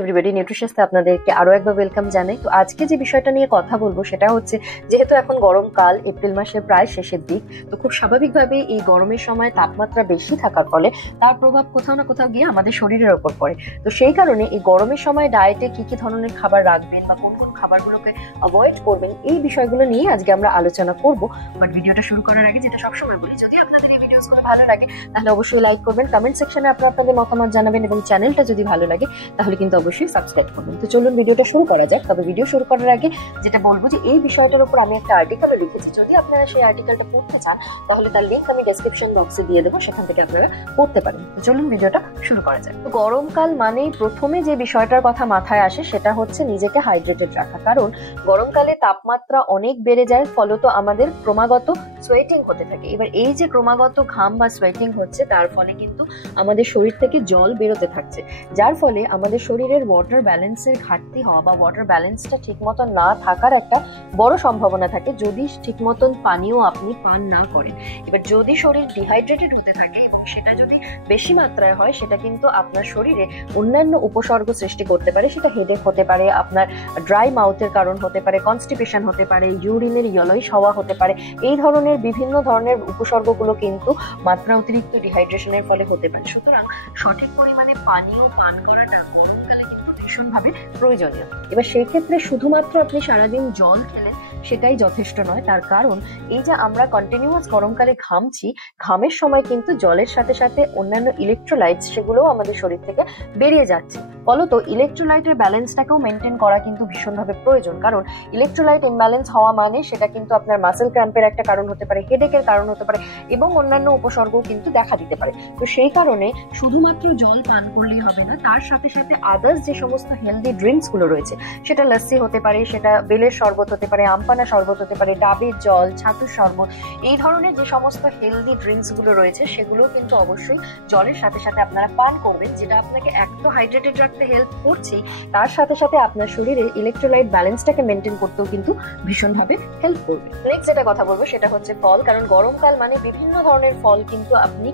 Everybody, নিউট্রিশিয়াসে আপনাদেরকে আরো একবার ওয়েলকাম জানাই। তো আজকে যে বিষয়টা নিয়ে কথা বলবো সেটা হচ্ছে, যেহেতু এখন গরমকাল, এপ্রিল মাসের প্রায় শেষের দিক, তো খুব স্বাভাবিকভাবে এই গরমের সময় তাপমাত্রা বেশি থাকার ফলে তার প্রভাব কোথাও না কোথাও গিয়ে আমাদের শরীরের ওপর পড়ে। তো সেই কারণে এই গরমের সময় ডায়েটে কি কি ধরনের খাবার রাখবেন বা কোন কোন খাবারগুলোকে অ্যাভয়েড করবেন, এই বিষয়গুলো নিয়ে আজকে আমরা আলোচনা করব। বাট ভিডিওটা শুরু করার আগে যেটা সবসময় বলি, যদি আপনাদের এই ভিডিওসগুলো ভালো লাগে তাহলে অবশ্যই লাইক করবেন, কমেন্ট সেকশনে আপনাদের মতামত জানাবেন এবং চ্যানেলটা যদি ভালো লাগে তাহলে কিন্তু অবশ্যই সাবস্ক্রাইব করবেন। তো চলুন ভিডিওটা শুরু করা যাক। তবে ভিডিও শুরু করার আগে যেটা বলবো যে এই বিষয়টার উপর আমি একটা আর্টিকেলও লিখেছি, যদি আপনারা সেই আর্টিকেলটা পড়তে চান তাহলে তার লিঙ্ক আমি ডেসক্রিপশন বক্সে দিয়ে দেবো, সেখান থেকে আপনারা পড়তে পারেন। তো চলুন ভিডিওটা শুরু করা যাক। তো গরমকাল মানেই প্রথমে যে বিষয়টার কথা মাথায় আসে সেটা হচ্ছে নিজেকে হাইড্রেটেড রাখা, কারণ গরমকালে তাপমাত্রা অনেক বেড়ে যায়, ফলত আমাদের ক্রমাগত সোয়েটিং হতে থাকে। এবার এই যে ক্রমাগত ঘাম বা সোয়েটিং হচ্ছে, তার ফলে কিন্তু আমাদের শরীর থেকে জল বেরোতে থাকছে, যার ফলে আমাদের শরীরের ওয়াটার ব্যালেন্সের ঘাটতি হওয়া বা ওয়াটার ব্যালেন্সটা ঠিক মতো না থাকার একটা বড় সম্ভাবনা থাকে যদি ঠিক মতন পানীয় আপনি পান না করেন। এবার যদি শরীর ডিহাইড্রেটেড হতে থাকে এবং সেটা যদি বেশি মাত্রায় হয়, সেটা কিন্তু আপনার শরীরে অন্যান্য উপসর্গ সৃষ্টি করতে পারে। সেটা হেডেক হতে পারে, আপনার ড্রাই মাউথের কারণ হতে পারে, কনস্টিপেশন হতে পারে, ইউরিনের ইয়েলোইশ হওয়া হতে পারে। এই ধরনের বিভিন্ন ধরনের উপসর্গগুলো কিন্তু মাত্রা অতিরিক্ত ডিহাইড্রেশনের ফলে হতে পারে। সুতরাং সঠিক পরিমাণে পানীয় পান করাটা গরমকালে কিন্তু ভীষণভাবে প্রয়োজনীয়। এবার সেই ক্ষেত্রে শুধুমাত্র আপনি সারাদিন জল খেলেন সেটাই যথেষ্ট নয়, তার কারণ এই যে আমরা কন্টিনিউয়াস গরমকালে ঘামছি, ঘামের সময় কিন্তু জলের সাথে সাথে অন্যান্য ইলেকট্রোলাইটস সেগুলোও আমাদের শরীর থেকে বেরিয়ে যাচ্ছে। ফলত ইলেকট্রোলাইটের ব্যালেন্সটাকেও মেনটেন করা কিন্তু ভীষণভাবে প্রয়োজন, কারণ ইলেকট্রোলাইট ইমব্যালেন্স হওয়া মানে সেটা কিন্তু আপনার মাসেল ক্র্যাম্পের একটা কারণ হতে পারে, হেডেকের কারণ হতে পারে এবং অন্যান্য উপসর্গও কিন্তু দেখা দিতে পারে। তো সেই কারণে শুধুমাত্র জল পান করলেই হবে না, তার সাথে সাথে আদার্স যে সমস্ত হেলদি ড্রিঙ্কস গুলো রয়েছে, সেটা লস্যি হতে পারে, সেটা বেলের শরবত হতে পারে, আমপানা শরবত হতে পারে, ডাবের জল, ছাতুর শরবত, এই ধরনের যে সমস্ত হেলদি ড্রিঙ্কস গুলো রয়েছে সেগুলো কিন্তু অবশ্যই জলের সাথে সাথে আপনারা পান করবেন, যেটা আপনাকে এক তো হাইড্রেটেড রাখতে হেল্প করছে, তার সাথে সাথে আপনার শরীরে ইলেকট্রোলাইট ব্যালেন্সটাকে মেনটেন করতেও কিন্তু ভীষণভাবে হেল্প করবে। নেক্সট যেটা কথা বলবো সেটা হচ্ছে ফল, কারণ গরমকাল মানে বিভিন্ন ধরনের ফল কিন্তু আপনি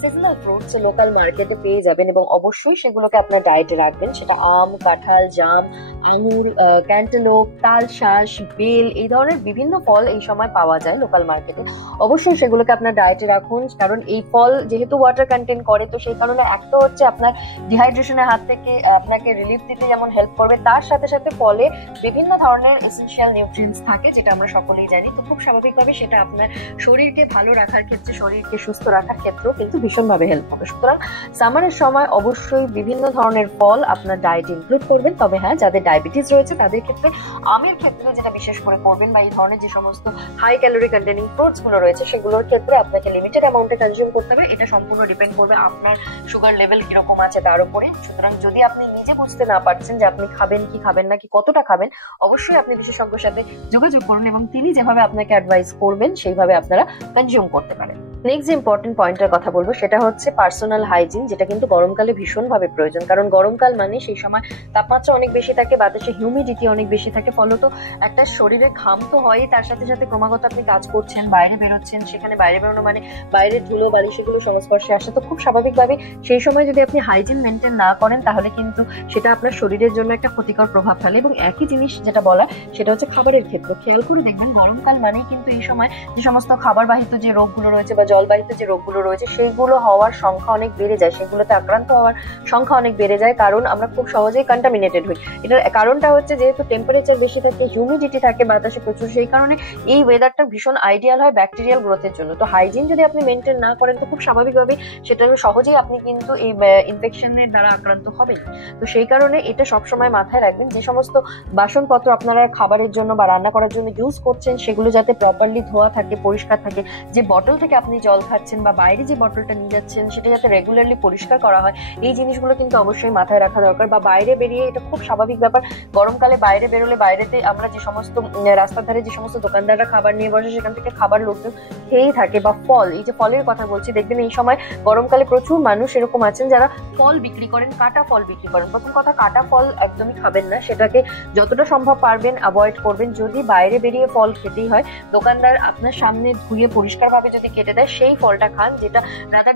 সিজনাল ফ্রুটস লোকাল মার্কেটে পেয়ে যাবেন এবং অবশ্যই সেগুলোকে আপনার ডায়েটে রাখবেন। সেটা আম, কাঁঠাল, জাম, আঙুর, ক্যান্টালোপ, তালশাঁস, বেল, এই ধরনের বিভিন্ন ফল এই সময় পাওয়া যায় লোকাল মার্কেটে। অবশ্যই সেগুলোকে আপনার ডায়েটে রাখুন, কারণ এই ফল যেহেতু ওয়াটার কন্টেন্ট করে, তো সেই কারণে একটা হচ্ছে আপনার ডিহাইড্রেশনের হাত থেকে আপনাকে রিলিফ দিতে যেমন হেল্প করবে, তার সাথে সাথে ফলে বিভিন্ন ধরনের এসেনশিয়াল নিউট্রিয়েন্টস থাকে, যেটা আমরা সকলেই জানি। তো খুব স্বাভাবিকভাবে সেটা আপনার শরীরকে ভালো রাখার ক্ষেত্রে, শরীরকে সুস্থ রাখার ক্ষেত্রেও কিন্তু ভীষণভাবে হেল্প করে। সুতরাং সামারের সময় অবশ্যই বিভিন্ন ধরনের ফল আপনার ডায়েটে ইনক্লুড করবেন। তবে হ্যাঁ, যাদের ডায়াবেটিস রয়েছে তাদের ক্ষেত্রে আমের ক্ষেত্রে যেটা বিশেষ করে করবেন, বা এই ধরনের যে সমস্ত হাই ক্যালোরি কন্টেনিং ফ্রুটস গুলো রয়েছে সেগুলোর ক্ষেত্রে আপনাকে লিমিটেড অ্যামাউন্টে কনজিউম করতে হবে। এটা সম্পূর্ণ ডিপেন্ড করবে আপনার সুগার লেভেল কিরকম আছে তার উপরে। সুতরাং যদি আপনি নিজে বুঝতে না পারছেন যে আপনি খাবেন কি খাবেন না, কি কতটা খাবেন, অবশ্যই আপনি বিশেষজ্ঞের সাথে যোগাযোগ করুন এবং তিনি যেভাবে আপনাকে অ্যাডভাইস করবেন সেইভাবে আপনারা কনজিউম করতে পারেন। নেক্সট যে ইম্পর্টেন্ট পয়েন্টের কথা বলবো সেটা হচ্ছে পার্সোনাল হাইজিন, যেটা কিন্তু গরমকালে ভীষণভাবে প্রয়োজন, কারণ গরমকাল মানে সেই সময় তাপমাত্রা অনেক বেশি থাকে, বাতাসে হিউমিডিটি অনেক বেশি থাকে, ফলত একটা শরীরে ঘাম তো হয়, তার সাথে সাথে ক্রমাগত আপনি কাজ করছেন, বাইরে বেরোচ্ছেন, সেখানে বাইরে বেরোনো মানে বাইরের ধুলো বালি সেগুলো সংস্পর্শে আসে। তো খুব স্বাভাবিকভাবে সেই সময় যদি আপনি হাইজিন মেনটেন না করেন তাহলে কিন্তু সেটা আপনার শরীরের জন্য একটা ক্ষতিকর প্রভাব ফেলে। এবং একই জিনিস যেটা বলা সেটা হচ্ছে খাবারের ক্ষেত্রে খেয়াল করে দেখবেন, গরমকাল মানেই কিন্তু এই সময় যে সমস্ত খাবার বাহিত যে রোগগুলো রয়েছে বা জলবাহিত যে রোগগুলো রয়েছে সেগুলো হওয়ার সংখ্যা অনেক বেড়ে যায়, সেগুলোতে আক্রান্ত হওয়ার সংখ্যা অনেক বেড়ে যায়, কারণ আমরা খুব সহজেই কন্টামিনেটেড হই। এটার কারণটা হচ্ছে যেহেতু টেম্পারেচার বেশি থাকে, হিউমিডিটি থাকে বাতাসে প্রচুর, সেই কারণে এই ওয়েদারটা ভীষণ আইডিয়াল হয় ব্যাকটেরিয়াল গ্রোথের জন্য। তো হাইজিন যদি আপনি মেনটেন না করেন তো খুব স্বাভাবিকভাবে সেটা সহজেই আপনি কিন্তু এই ইনফেকশনের দ্বারা আক্রান্ত হবেন। তো সেই কারণে এটা সবসময় মাথায় রাখবেন, যে সমস্ত বাসনপত্র আপনারা খাবারের জন্য বা রান্না করার জন্য ইউজ করছেন সেগুলো যাতে প্রপারলি ধোয়া থাকে, পরিষ্কার থাকে। যে বটল থেকে আপনি জল খাচ্ছেন বা বাইরে যে বটলটা নিয়ে যাচ্ছেন সেটা যাতে রেগুলারলি পরিষ্কার করা হয়, এই জিনিসগুলো কিন্তু অবশ্যই মাথায় রাখা দরকার। বা বাইরে বেরিয়ে, এটা খুব স্বাভাবিক ব্যাপার, গরমকালে বাইরে বেরোলে বাইরেতে আমরা যে সমস্ত রাস্তার ধারে যে সমস্ত দোকানদাররা খাবার নিয়ে বসে সেখান থেকে খাবার লোকজন খেয়েই থাকে। বা ফল, এই যে ফলের কথা বলছি, দেখবেন এই সময় গরমকালে প্রচুর মানুষ এরকম আছেন যারা ফল বিক্রি করেন, কাটা ফল বিক্রি করেন। প্রথম কথা, কাটা ফল একদমই খাবেন না, সেটাকে যতটা সম্ভব পারবেন অ্যাভয়েড করবেন। যদি বাইরে বেরিয়ে ফল খেতেই হয়, দোকানদার আপনার সামনে ধুয়ে পরিষ্কারভাবে যদি কেটে দেয় যায় সেই ফলটা খান,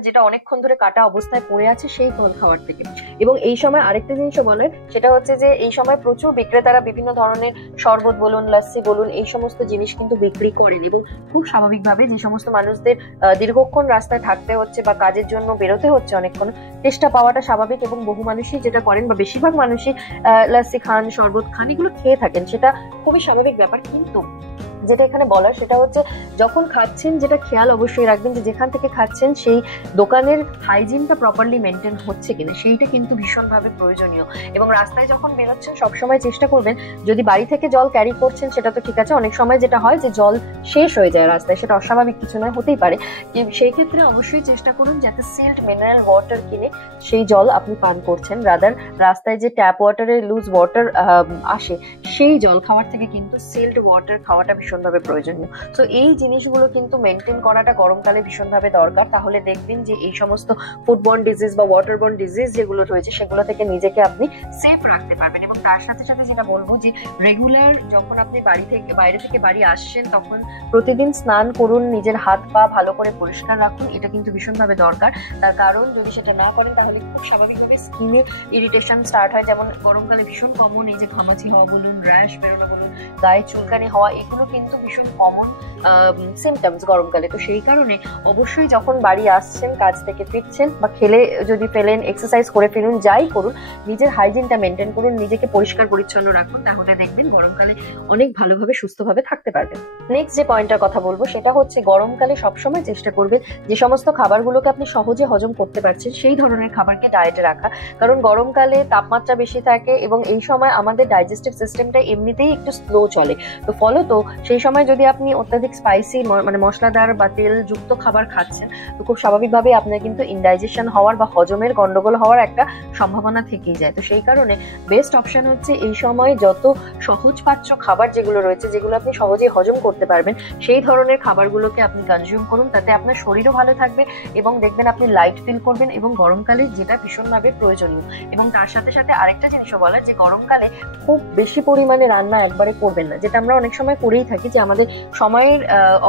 যেটা অনেকক্ষণ ধরে কাটা অবস্থায় পড়ে আছে সেই ফল খাওয়ার থেকে। এবং এই সময় আরেকটা জিনিসও বলেন, সেটা হচ্ছে যে এই সময় প্রচুর বিক্রেতারা বিভিন্ন ধরনের শরবত বলুন, লাস্সি বলুন, এই সমস্ত জিনিস কিন্তু বিক্রি করেন। এবং খুব স্বাভাবিকভাবে যে সমস্ত মানুষদের দীর্ঘক্ষণ রাস্তায় থাকতে হচ্ছে বা কাজের জন্য বেরোতে হচ্ছে অনেকক্ষণ, টেস্টটা পাওয়াটা স্বাভাবিক। এবং বহু মানুষই যেটা করেন বা বেশিরভাগ মানুষই লাস্সি খান, শরবত খান, এগুলো খেয়ে থাকেন, সেটা খুবই স্বাভাবিক ব্যাপার। কিন্তু যেটা এখানে বলার সেটা হচ্ছে যখন খাচ্ছেন যেটা খেয়াল অবশ্যই রাখবেন যে যেখান থেকে খাচ্ছেন সেই দোকানের হাইজিনটা প্রপারলি মেনটেন হচ্ছে কিনা, সেইটা কিন্তু ভীষণভাবে প্রয়োজনীয়। এবং রাস্তায় যখন বেরোচ্ছেন সবসময় চেষ্টা করবেন, যদি বাড়ি থেকে জল ক্যারি করছেন সেটা তো ঠিক আছে, অনেক সময় যেটা হয় যে জল শেষ হয়ে যায় রাস্তায়, সেটা অস্বাভাবিক কিছু নয়, হতেই পারে। সেই ক্ষেত্রে অবশ্যই চেষ্টা করুন যাতে সিল্ড মিনারেল ওয়াটার কিনে সেই জল আপনি পান করছেন, রাদার রাস্তায় যে ট্যাপ ওয়াটারে লুজ ওয়াটার আসে সেই জল খাওয়ার থেকে কিন্তু সিল্ড ওয়াটার খাওয়াটা ভীষণভাবে প্রয়োজনীয়। তো এই জিনিসগুলো কিন্তু মেনটেন করাটা গরমকালে ভীষণভাবে দরকার। তাহলে দেখবেন যে এই সমস্ত ফুডবর্ন ডিজিজ বা ওয়াটারবর্ন ডিজিজ যেগুলো রয়েছে সেগুলো থেকে নিজেকে আপনি সেফ রাখতে পারবেন। এবং তার সাথে সাথে যেটা বলবো যে রেগুলার যখন আপনি বাইরে থেকে বাড়ি আসছেন তখন প্রতিদিন স্নান করুন, নিজের হাত পা ভালো করে পরিষ্কার রাখুন, এটা কিন্তু ভীষণভাবে দরকার। তার কারণ যদি সেটা না করেন তাহলে খুব স্বাভাবিকভাবে স্কিনে ইরিটেশন স্টার্ট হয়। যেমন গরমকালে ভীষণ কমন এই যে ঘামাচি হওয়া বলুন, র্যাশ বেরোনো বলুন, গায়ে চুলকানি হওয়া, এগুলো কিন্তু ভীষণ কমন সিমটমস গরমকালে। তো সেই কারণে অবশ্যই যখন বাড়ি আসছেন, কাজ থেকে ফিরছেন বা খেলে যদি ফেলেন, এক্সারসাইজ করে ফিরুন, যাই করুন, নিজের হাইজিনটা মেনটেন করুন, নিজেকে পরিষ্কার পরিচ্ছন্ন রাখুন, তাহলে দেখবেন গরমকালে অনেক ভালোভাবে সুস্থভাবে থাকতে পারবেন। নেক্সট যে পয়েন্টটার কথা বলবো সেটা হচ্ছে গরমকালে সবসময় চেষ্টা করবেন যে সমস্ত খাবারগুলোকে আপনি সহজে হজম করতে পারছেন সেই ধরনের খাবারকে ডায়েটে রাখা। কারণ গরমকালে তাপমাত্রা বেশি থাকে এবং এই সময় আমাদের ডাইজেস্টিভ সিস্টেমটা এমনিতেই একটু স্লো চলে। তো ফলত সেই সময় যদি আপনি অত্যাধিক স্পাইসি মানে মশলাদার বা তেল যুক্ত খাবার খাচ্ছেন, তো খুব স্বাভাবিকভাবে আপনার কিন্তু ইনডাইজেশন হওয়ার বা হজমের গন্ডগোল হওয়ার একটা সম্ভাবনা থেকেই যায়। তো সেই কারণে বেস্ট অপশন হচ্ছে এই সময় যত সহজপাচ্য খাবার যেগুলো রয়েছে, যেগুলো আপনি সহজেই হজম করতে পারবেন, সেই ধরনের খাবারগুলোকে আপনি কনজিউম করুন। তাতে আপনার শরীরও ভালো থাকবে এবং দেখবেন আপনি লাইট ফিল করবেন, এবং গরমকালে যেটা ভীষণভাবে প্রয়োজনীয়। এবং তার সাথে সাথে আরেকটা জিনিসও বলার যে গরমকালে খুব বেশি পরিমাণে রান্না একবারে করবেন না, যেটা আমরা অনেক সময় করেই থাকি, যে আমাদের সময়ের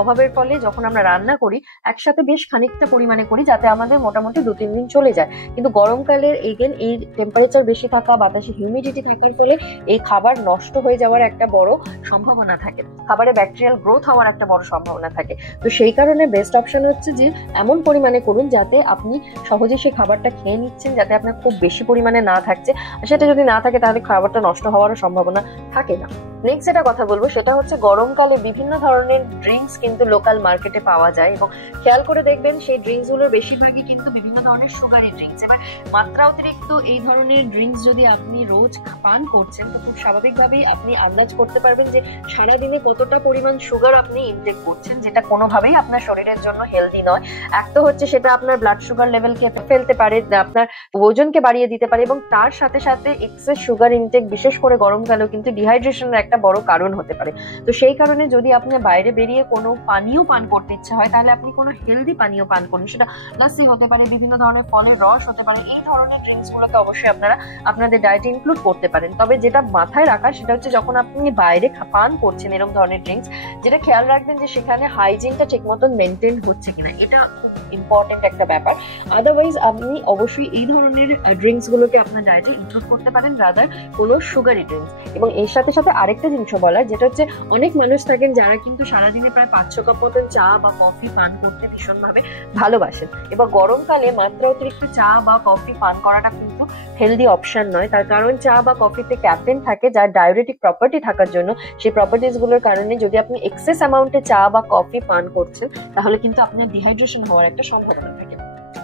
অভাবের ফলে যখন আমরা রান্না করি একসাথে বেশ খানিকটা পরিমাণে করি যাতে আমাদের মোটামুটি 2-3 দিন চলে যায়। কিন্তু গরমকালে এগেন এই টেম্পারেচার বেশি থাকা, বাতাসে হিউমিডিটি থাকার ফলে এই খাবার নষ্ট হয়ে যাওয়ার একটা বড় সম্ভাবনা থাকে, খাবারে ব্যাকটেরিয়াল গ্রোথ হওয়ার একটা বড় সম্ভাবনা থাকে। তো সেই কারণে বেস্ট অপশন হচ্ছে যে এমন পরিমাণে করুন যাতে আপনি সহজে সেই খাবারটা খেয়ে নিচ্ছেন, যাতে আপনার খুব বেশি পরিমাণে না থাকছে, সেটা যদি না থাকে তাহলে খাবারটা নষ্ট হওয়ারও সম্ভাবনা থাকে না। নেক্সট যেটা কথা বলবো সেটা হচ্ছে গরমকালে বিভিন্ন ধরনের ড্রিঙ্কস কিন্তু লোকাল মার্কেটে পাওয়া যায়, এবং খেয়াল করে দেখবেন সেই ড্রিঙ্কস গুলোর বেশিরভাগই কিন্তু বিভিন্ন ধরনের সুগারি ড্রিঙ্কস। এবার মাত্রা অতিরিক্ত এই ধরনের ড্রিঙ্কস যদি আপনি রোজ পান করছেন তো খুব স্বাভাবিকভাবেই আপনি আন্দাজ করতে পারবেন যে সারাদিনে কতটা পরিমাণ সুগার আপনি ইনটেক করছেন, যেটা কোনোভাবেই আপনার শরীরের জন্য হেলদি নয়। এক তো হচ্ছে সেটা আপনার ব্লাড সুগার লেভেলকে ফেলতে পারে, আপনার ওজনকে বাড়িয়ে দিতে পারে, এবং তার সাথে সাথে এক্সেস সুগার ইনটেক বিশেষ করে গরমকালেও কিন্তু ডিহাইড্রেশনের একটা বড় কারণ হতে পারে। তো সেই কারণে যদি আপনার বাইরে বেরিয়ে কোনো পানীয় পান করতে ইচ্ছা হয় তাহলে আপনি কোনো হেলদি পানীয় পান করুন, সেটা লাসি হতে পারে, বিভিন্ন ধরনের ফলের রস হতে পারে, এই ধরনের ড্রিঙ্কস গুলোকে অবশ্যই আপনারা আপনাদের ডায়েটে ইনক্লুড করতে পারেন। তবে যেটা মাথায় রাখা সেটা হচ্ছে যখন আপনি বাইরে পান করছেন এরকম ধরনের ড্রিঙ্কস, যেটা খেয়াল রাখবেন যে সেখানে হাইজিনটা ঠিক মতন মেনটেন হচ্ছে কিনা, এটা খুব ইম্পর্টেন্ট একটা ব্যাপার। আদারওয়াইজ আপনি অবশ্যই এই ধরনের ড্রিঙ্কস গুলোকে আপনার ডায়েটে ইনক্লুড করতে পারেন, রাদার কোনো সুগারি ড্রিঙ্কস। এবং এর সাথে সাথে আরেকটা জিনিসও বলার, যেটা হচ্ছে অনেক মানুষ থাকেন যারা কিন্তু সারাদিনে প্রায় 5-6 কাপ মতন চা বা কফি পান করতে ভীষণভাবে ভালোবাসেন। এবার গরমকালে মাত্রা অতিরিক্ত চা বা কফি পান করাটা কিন্তু হেলদি অপশন নয়, তার কারণ চা বা কফিতে ক্যাফেইন থাকে, যার ডায়ুরেটিক প্রপার্টি থাকার জন্য সেই প্রপার্টিজ গুলোর কারণে যদি আপনি এক্সেস অ্যামাউন্টে চা বা কফি পান করছেন তাহলে কিন্তু আপনার ডিহাইড্রেশন হওয়ার একটা সম্ভাবনা থাকে।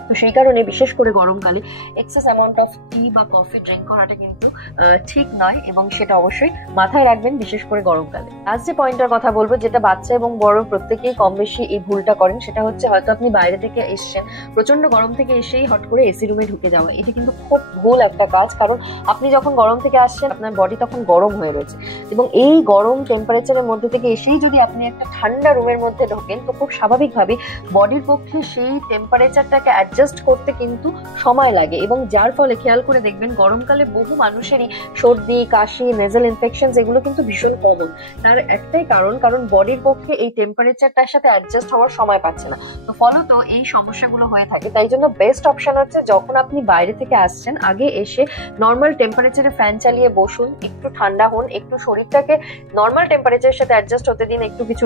তো সেই কারণে বিশেষ করে গরমকালে এক্সেস অ্যামাউন্ট অফ টি বা কফি ড্রিঙ্ক করাটা কিন্তু ঠিক নয়, এবং সেটা অবশ্যই মাথায় রাখবেন বিশেষ করে গরমকালে। আজ যে পয়েন্টটার কথা বলবো, যেটা বাচ্চা এবং বড় প্রত্যেকেই কম বেশি এই ভুলটা করেন, সেটা হচ্ছে হয়তো আপনি বাইরে থেকে এসছেন, প্রচন্ড গরম থেকে এসেই হট করে এসি রুমে ঢুকে যাওয়া। এটি কিন্তু খুব ভুল একটা কাজ, কারণ আপনি যখন গরম থেকে আসছেন আপনার বডি তখন গরম হয়ে রয়েছে, এবং এই গরম টেম্পারেচারের মধ্যে থেকে এসেই যদি আপনি একটা ঠান্ডা রুমের মধ্যে ঢোকেন তো খুব স্বাভাবিকভাবে বডির পক্ষে সেই টেম্পারেচারটাকে অ্যাডজাস্ট করতে কিন্তু সময় লাগে, এবং যার ফলে খেয়াল করে দেখবেন গরমকালে বহু মানুষের মানুষেরই সর্দি, কাশি, নেজাল ইনফেকশন এগুলো কিন্তু ভীষণ কমন। তার একটাই কারণ বডির পক্ষে এই টেম্পারেচারটার সাথে অ্যাডজাস্ট হওয়ার সময় পাচ্ছে না, তো ফলত এই সমস্যাগুলো হয়ে থাকে। তাই জন্য বেস্ট অপশন হচ্ছে যখন আপনি বাইরে থেকে আসছেন আগে এসে নর্মাল টেম্পারেচারে ফ্যান চালিয়ে বসুন, একটু ঠান্ডা হন, একটু শরীরটাকে নর্মাল টেম্পারেচারের সাথে অ্যাডজাস্ট হতে দিন, একটু কিছু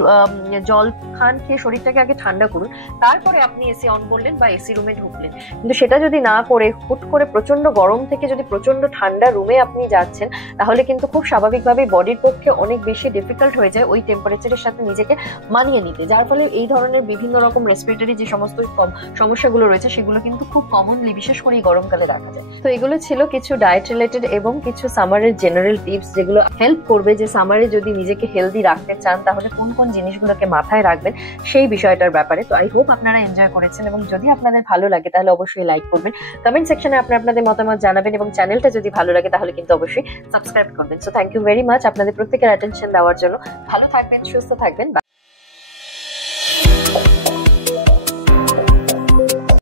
জল খান, খেয়ে শরীরটাকে আগে ঠান্ডা করুন, তারপরে আপনি এসি অন করলেন বা এসি রুমে ঢুকলেন। কিন্তু সেটা যদি না করে হুট করে প্রচন্ড গরম থেকে যদি প্রচন্ড ঠান্ডা রুমে আপনি যাচ্ছেন, তাহলে কিন্তু খুব স্বাভাবিকভাবেই বডির পক্ষে অনেক বেশি ডিফিকাল্ট হয়ে যায় ওই টেম্পারেচারের সাথে নিজেকে মানিয়ে নিতে, যার ফলে এই ধরনের বিভিন্ন রকম রেসপিরেটরি যে সমস্ত সমস্যাগুলো রয়েছে সেগুলো কিন্তু খুব কমনলি বিশেষ করে এই গরমকালে দেখা যায়। তো এগুলো ছিল কিছু ডায়েট রিলেটেড এবং কিছু সামারের জেনারেল টিপস, যেগুলো হেল্প করবে যে সামারে যদি নিজেকে হেলদি রাখতে চান তাহলে কোন কোন জিনিসগুলোকে মাথায় রাখবেন সেই বিষয়টার ব্যাপারে। তো আই হোপ আপনারা এনজয় করেছেন, এবং যদি আপনাদের ভালো লাগে তাহলে অবশ্যই লাইক করবেন, কমেন্ট সেকশনে আপনাদের মতামত জানাবেন, এবং চ্যানেলটা যদি ভালো লাগে তাহলে কিন্তু অবশ্যই সাবস্ক্রাইব করবেন। So thank you very much আপনাদের প্রত্যেকের অ্যাটেনশন দেওয়ার জন্য। ভালো থাকবেন, সুস্থ থাকবেন।